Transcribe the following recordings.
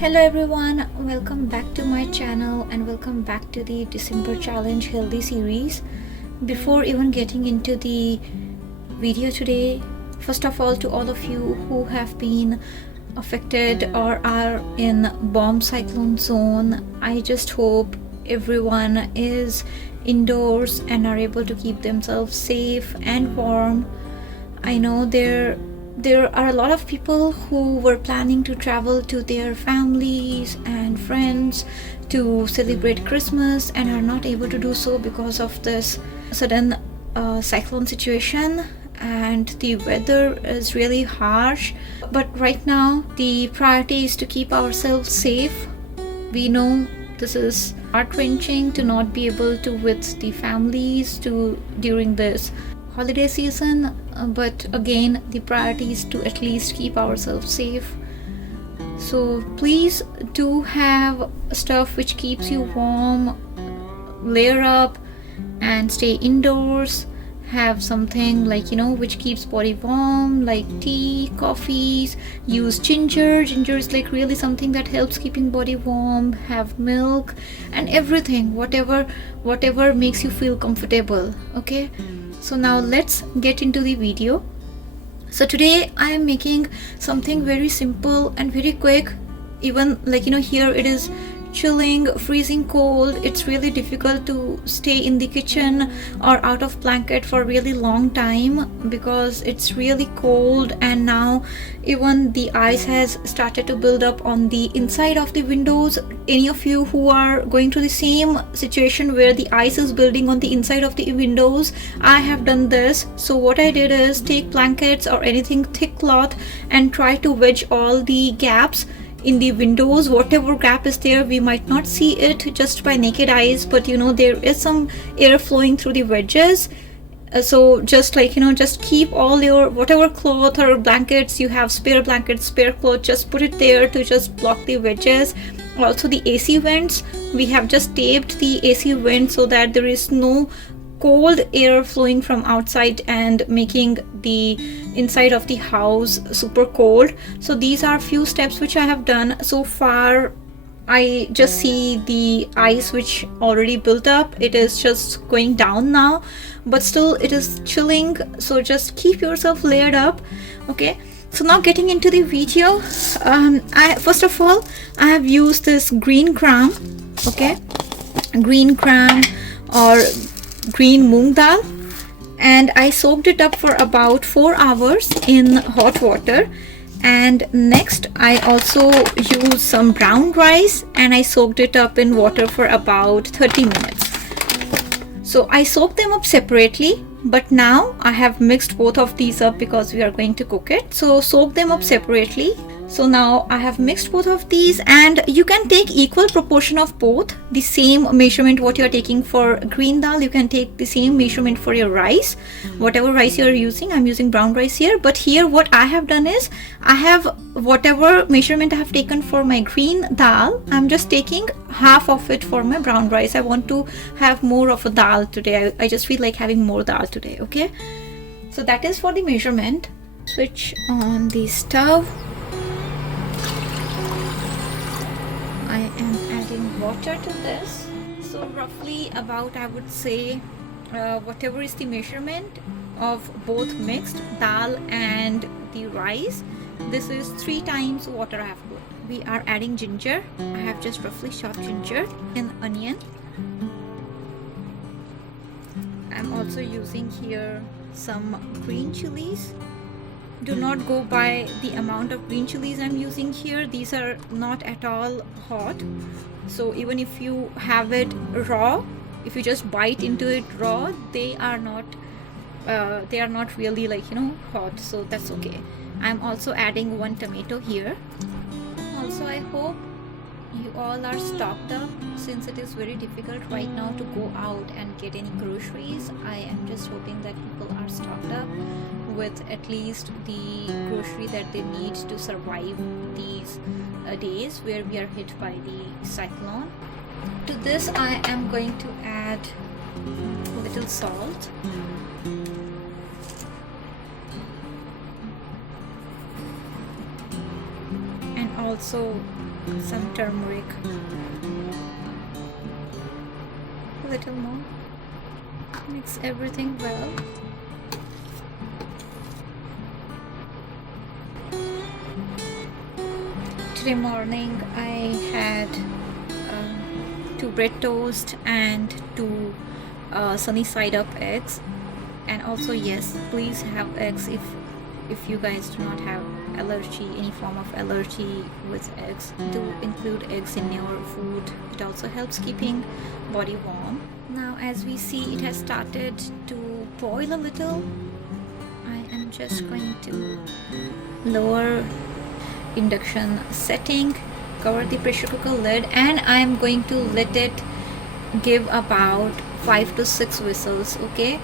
Hello everyone, welcome back to my channel and welcome back to the December challenge healthy series. Before even getting into the video today, first of all, to all of you who have been affected or are in bomb cyclone zone, I just hope everyone is indoors and are able to keep themselves safe and warm. I know there are a lot of people who were planning to travel to their families and friends to celebrate Christmas and are not able to do so because of this sudden cyclone situation, and the weather is really harsh. But right now the priority is to keep ourselves safe. We know this is heart-wrenching to not be able to with the families during this holiday season, but again the priority is to at least keep ourselves safe. So please do have stuff which keeps you warm, layer up and stay indoors. Have something like which keeps body warm, like tea, coffees. Use ginger is like really something that helps keeping body warm. Have milk and everything, whatever makes you feel comfortable. Okay, so now let's get into the video. So today I am making something very simple and very quick. Even here it is chilling, freezing cold. It's really difficult to stay in the kitchen or out of blanket for a really long time because it's really cold, and now even the ice has started to build up on the inside of the windows. Any of you who are going through the same situation where the ice is building on the inside of the windows, I have done this. So what I did is take blankets or anything thick cloth and try to wedge all the gaps in the windows. Whatever gap is there, we might not see it just by naked eyes, but there is some air flowing through the wedges. So just just keep all your whatever cloth or blankets you have, spare blankets, spare cloth, just put it there to just block the wedges. Also the AC vents, we have just taped the AC vent so that there is no cold air flowing from outside and making the inside of the house super cold. So these are few steps which I have done so far. I just see the ice which already built up. It is just going down now, but still it is chilling, so just keep yourself layered up. Okay, so now getting into the video, first of all I have used this green gram. Okay, green gram or green moong dal, and I soaked it up for about 4 hours in hot water. And next I also used some brown rice and I soaked it up in water for about 30 minutes. So I soaked them up separately, but now I have mixed both of these up because we are going to cook it. So soak them up separately. So now I have mixed both of these, and you can take equal proportion of both. The same measurement what you are taking for green dal, you can take the same measurement for your rice, whatever rice you are using. I'm using brown rice here, but here what I have done is I have whatever measurement I have taken for my green dal, I'm just taking half of it for my brown rice. I want to have more of a dal today. I just feel like having more dal today. Okay, so that is for the measurement. Switch on the stove. I am adding water to this. So roughly about, I would say, whatever is the measurement of both mixed dal and the rice, this is 3 times water I have put. We are adding ginger. I have just roughly chopped ginger and onion. I'm also using here some green chilies. Do not go by the amount of green chilies I'm using here. These are not at all hot, so even if you have it raw, if you just bite into it raw, they are not really hot, so that's okay. I'm also adding 1 tomato here. Also, I hope you all are stocked up, since it is very difficult right now to go out and get any groceries. I am just hoping that people are stocked up with at least the grocery that they need to survive these days where we are hit by the cyclone. To this I am going to add a little salt, and also some turmeric, a little more. Mix everything well. Today morning I had 2 bread toast and 2 sunny side up eggs. And also, yes, please have eggs if you guys do not have allergy, any form of allergy with eggs. Do include eggs in your food. It also helps keeping body warm. Now as we see, it has started to boil a little. I am just going to lower induction setting, cover the pressure cooker lid, and I am going to let it give about 5 to 6 whistles. Okay,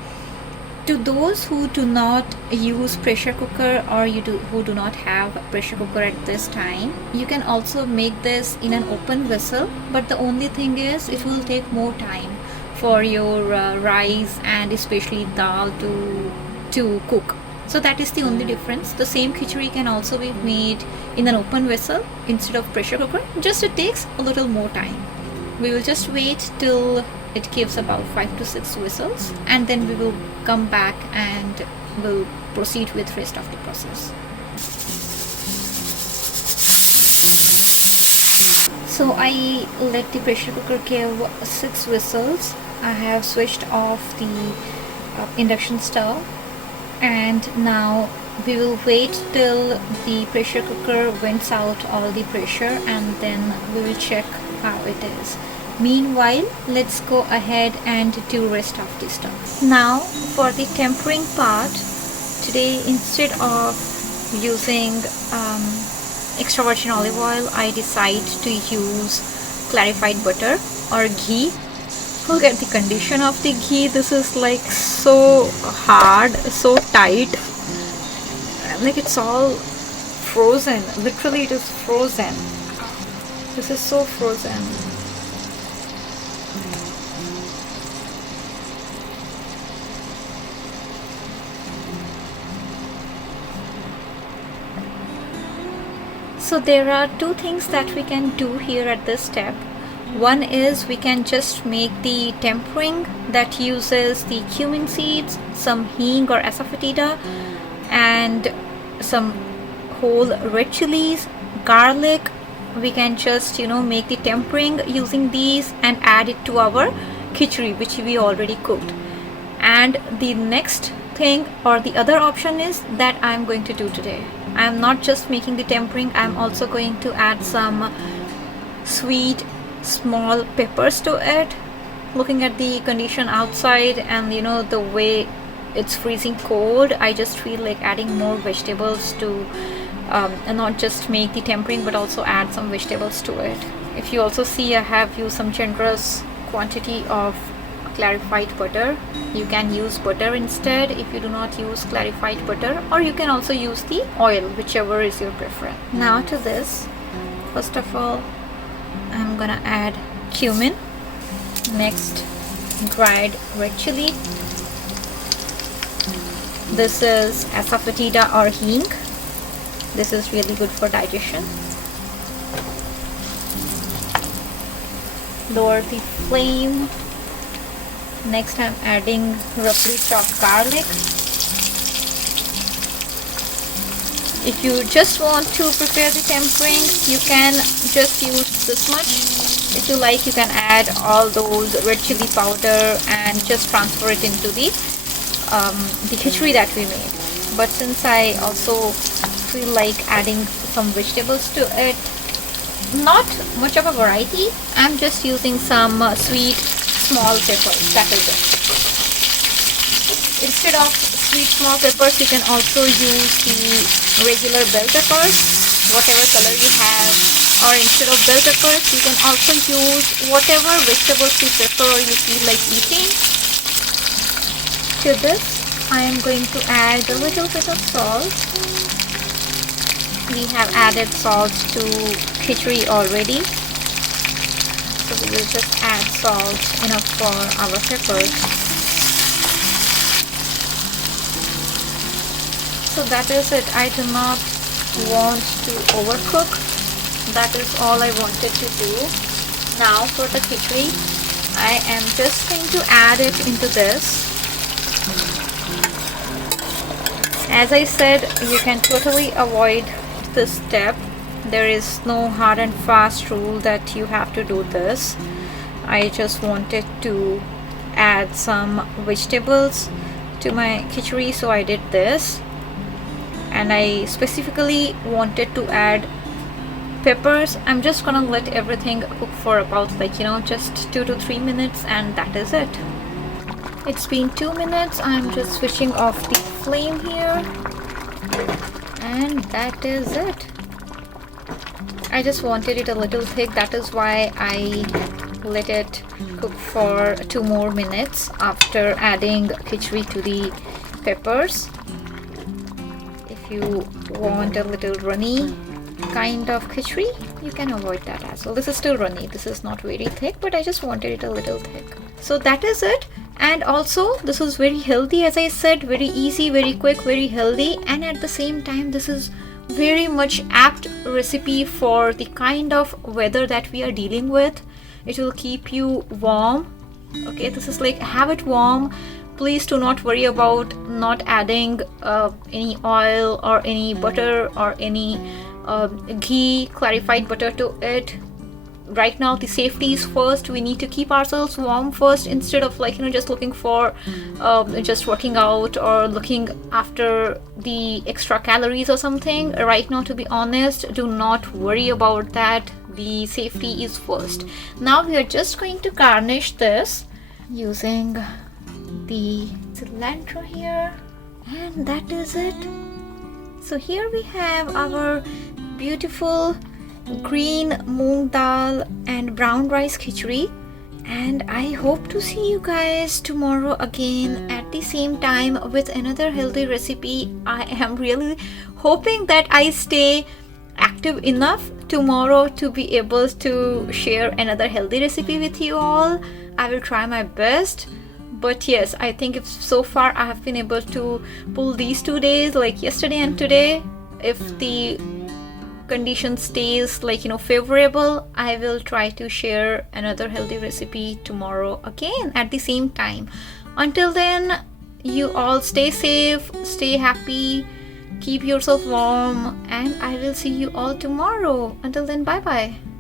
to those who do not use pressure cooker or who do not have a pressure cooker at this time, you can also make this in an open vessel, but the only thing is it will take more time for your rice and especially dal to cook. So that is the only difference. The same khichdi can also be made in an open vessel instead of pressure cooker, just it takes a little more time. We will just wait till it gives about 5 to 6 whistles, and then we will come back and we'll proceed with rest of the process. So I let the pressure cooker give 6 whistles. I have switched off the induction stove, and now we will wait till the pressure cooker vents out all the pressure, and then we will check how it is. Meanwhile, let's go ahead and do rest of the stuff. Now for the tempering part, today instead of using extra virgin olive oil, I decide to use clarified butter or ghee. Look at the condition of the ghee. This is like so hard, so tight, like it's all frozen. Literally it is frozen. This is so frozen. So there are 2 things that we can do here at this step. One is we can just make the tempering that uses the cumin seeds, some hing or asafoetida, and some whole red chilies, garlic. We can just make the tempering using these and add it to our khichdi, which we already cooked. And the next thing or the other option is that I'm going to do today. I'm not just making the tempering, I'm also going to add some sweet small peppers to it. Looking at the condition outside and the way it's freezing cold, I just feel like adding more vegetables to and not just make the tempering but also add some vegetables to it. If you also see, I have used some generous quantity of clarified butter. You can use butter instead if you do not use clarified butter, or you can also use the oil, whichever is your preference. Now to this, first of all, I'm gonna add cumin, next dried red chili. This is asafoetida or hing. This is really good for digestion. Lower the flame. Next I'm adding roughly chopped garlic. If you just want to prepare the tempering, you can just use this much. If you like, you can add all those red chili powder and just transfer it into the khichdi that we made. But since I also feel like adding some vegetables to it, not much of a variety, I'm just using some sweet small peppers, that is it. Instead of sweet small peppers, you can also use the regular bell peppers, whatever color you have, or instead of bell peppers, you can also use whatever vegetables you prefer or you feel like eating. To this, I am going to add a little bit of salt. We have added salt to khichdi already. So we will just add salt enough for our peppers. So that is it. I do not want to overcook. That is all I wanted to do. Now for the khichdi, I am just going to add it into this. As I said, you can totally avoid this step. There is no hard and fast rule that you have to do this. I just wanted to add some vegetables to my khichdi, so I did this. And I specifically wanted to add peppers. I'm just gonna let everything cook for about just 2 to 3 minutes, and that is it. It's been 2 minutes. I'm just switching off the flame here, and that is it. I just wanted it a little thick, that is why I let it cook for 2 more minutes after adding khichdi to the peppers. If you want a little runny kind of khichdi, you can avoid that as well. This is still runny, this is not very thick, but I just wanted it a little thick. So that is it. And also this is very healthy, as I said, very easy, very quick, very healthy, and at the same time this is very much apt recipe for the kind of weather that we are dealing with. It will keep you warm. Okay, this is like, have it warm. Please do not worry about not adding any oil or any butter or any ghee, clarified butter to it. Right now the safety is first. We need to keep ourselves warm first, instead of just looking for just working out or looking after the extra calories or something. Right now, to be honest, do not worry about that. The safety is first. Now we are just going to garnish this using the cilantro here, and that is it. So here we have our beautiful green moong dal and brown rice khichdi, and I hope to see you guys tomorrow again at the same time with another healthy recipe. I am really hoping that I stay active enough tomorrow to be able to share another healthy recipe with you all. I will try my best. But yes, I think if so far I have been able to pull these 2 days, like yesterday and today, if the condition stays favorable, I will try to share another healthy recipe tomorrow again at the same time. Until then, you all stay safe, stay happy, keep yourself warm, and I will see you all tomorrow. Until then, bye bye.